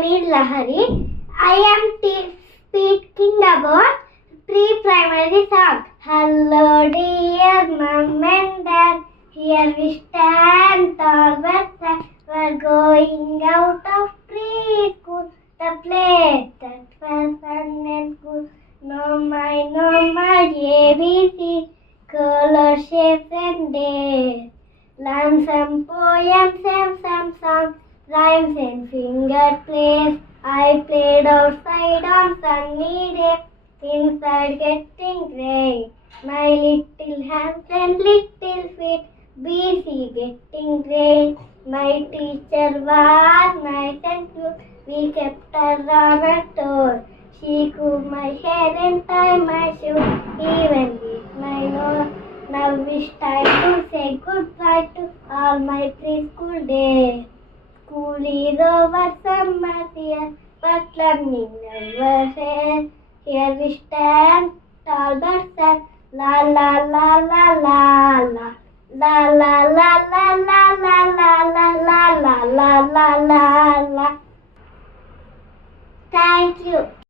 name is Lahari. I am speaking about pre-primary song. Hello dear mom and dad, here we stand tall but sad. We're going out of preschool, the place that was fun and cool. No my ABC, color, shapes and days. Learn some poems and some songs, rhymes and finger plays. I played outside on sunny days, inside getting gray. My little hands and little feet, busy getting gray. My teacher was nice and cute, we kept her on her toes. She combed my hair and tied my shoes, even with my nose. Now it's time to say goodbye to all my preschool days. School is over, summer's here, but learning never ends. Here we stand, tall but sad, la la la la la la. La la la la la la la la la la la la la. Thank you.